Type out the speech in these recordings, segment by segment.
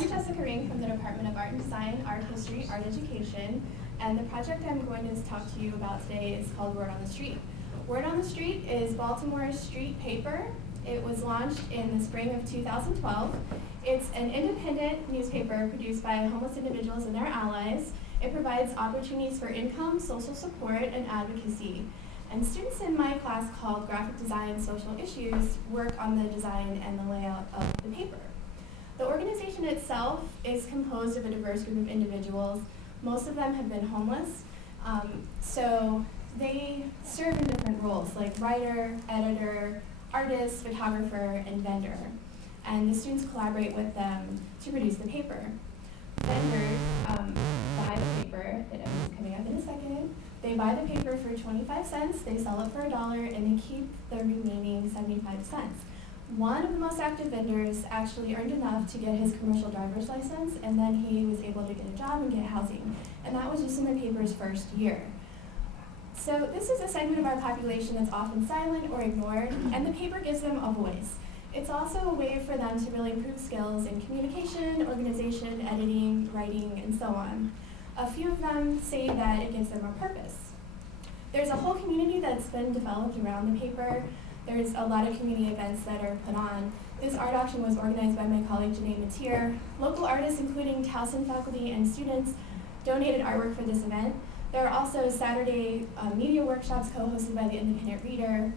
I'm Jessica Ring from the Department of Art and Design, Art History, Art Education, and the project I'm going to talk to you about today is called Word on the Street. Word on the Street is Baltimore's street paper. It was launched in the spring of 2012. It's an independent newspaper produced by homeless individuals and their allies. It provides opportunities for income, social support, and advocacy. And students in my class called Graphic Design Social Issues work on the design and the layout of the paper. The organization itself is composed of a diverse group of individuals. Most of them have been homeless, so they serve in different roles like writer, editor, artist, photographer, and vendor. And the students collaborate with them to produce the paper. Vendors buy the paper, that is coming up in a second. They buy the paper for 25 cents, they sell it for $1, and they keep the remaining 75 cents. One of the most active vendors actually earned enough to get his commercial driver's license, and then he was able to get a job and get housing. And that was just in the paper's first year. So this is a segment of our population that's often silent or ignored, and the paper gives them a voice. It's also a way for them to really improve skills in communication, organization, editing, writing, and so on. A few of them say that it gives them a purpose. There's a whole community that's been developed around the paper. There's a lot of community events that are put on. This art auction was organized by my colleague Janae Mateer. Local artists, including Towson faculty and students, donated artwork for this event. There are also Saturday media workshops co-hosted by the Independent Reader.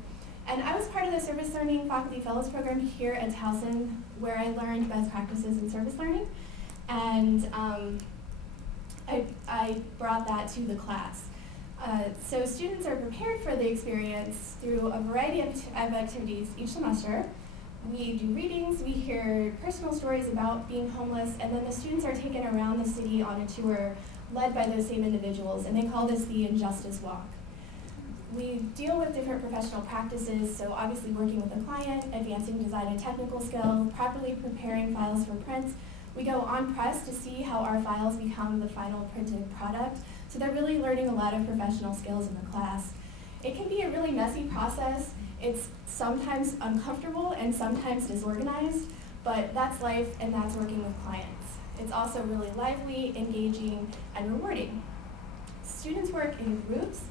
And I was part of the Service Learning Faculty Fellows Program here at Towson, where I learned best practices in service learning. And I brought that to the class. So students are prepared for the experience through a variety of activities each semester. We do readings, we hear personal stories about being homeless, and then the students are taken around the city on a tour led by those same individuals, and they call this the Injustice Walk. We deal with different professional practices, so obviously working with the client, advancing design and technical skill, properly preparing files for print. We go on press to see how our files become the final printed product. So they're really learning a lot of professional skills in the class. It can be a really messy process. It's sometimes uncomfortable and sometimes disorganized, but that's life and that's working with clients. It's also really lively, engaging, and rewarding. Students work in groups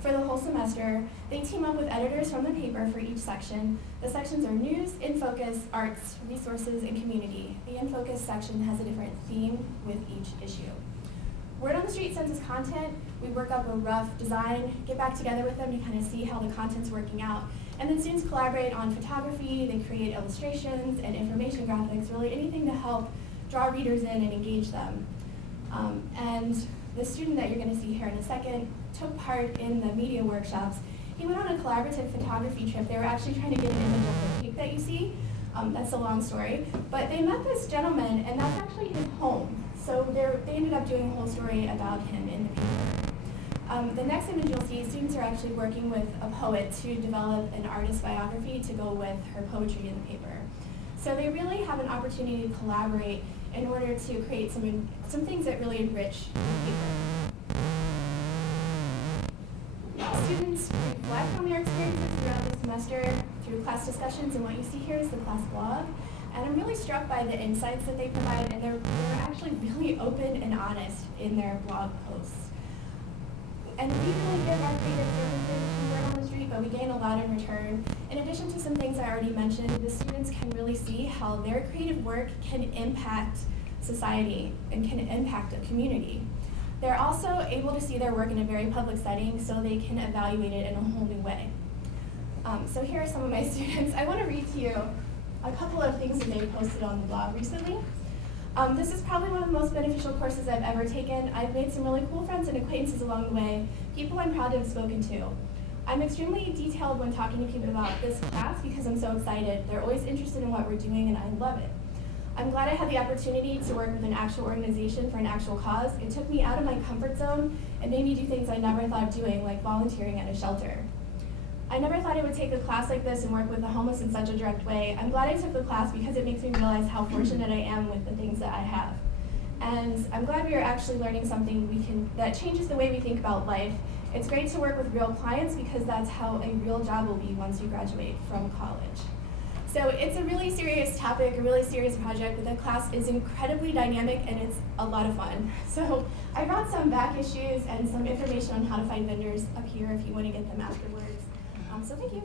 for the whole semester. They team up with editors from the paper for each section. The sections are news, in focus, arts, resources, and community. The in focus section has a different theme with each issue. Word on the Street sends us content. We work up a rough design, get back together with them to kind of see how the content's working out. And then students collaborate on photography, they create illustrations and information graphics, really anything to help draw readers in and engage them. And the student that you're going to see here in a second took part in the media workshops. He went on a collaborative photography trip. They were actually trying to get an image of the cake that you see. That's a long story. But they met this gentleman, and that's actually his home. So they ended up doing a whole story about him in the paper. The next image you'll see, students are actually working with a poet to develop an artist biography to go with her poetry in the paper. So they really have an opportunity to collaborate in order to create some things that really enrich the paper. Students reflect on their experiences throughout the semester through class discussions, and what you see here is the class blog. And I'm really struck by the insights that they provide, and they're actually really open and honest in their blog posts. And we really give our creative services to Word on the Street, but we gain a lot in return. In addition to some things I already mentioned, the students can really see how their creative work can impact society and can impact a community. They're also able to see their work in a very public setting, so they can evaluate it in a whole new way. So here are some of my students. I want to read to you a couple of things that they posted on the blog recently. This is probably one of the most beneficial courses I've ever taken. I've made some really cool friends and acquaintances along the way, people I'm proud to have spoken to. I'm extremely detailed when talking to people about this class because I'm so excited. They're always interested in what we're doing, and I love it. I'm glad I had the opportunity to work with an actual organization for an actual cause. It took me out of my comfort zone and made me do things I never thought of doing, like volunteering at a shelter. I never thought I would take a class like this and work with the homeless in such a direct way. I'm glad I took the class because it makes me realize how fortunate I am with the things that I have. And I'm glad we are actually learning something that changes the way we think about life. It's great to work with real clients because that's how a real job will be once you graduate from college. So it's a really serious topic, a really serious project, but the class is incredibly dynamic and it's a lot of fun. So I brought some back issues and some information on how to find vendors up here if you want to get them afterwards. So thank you.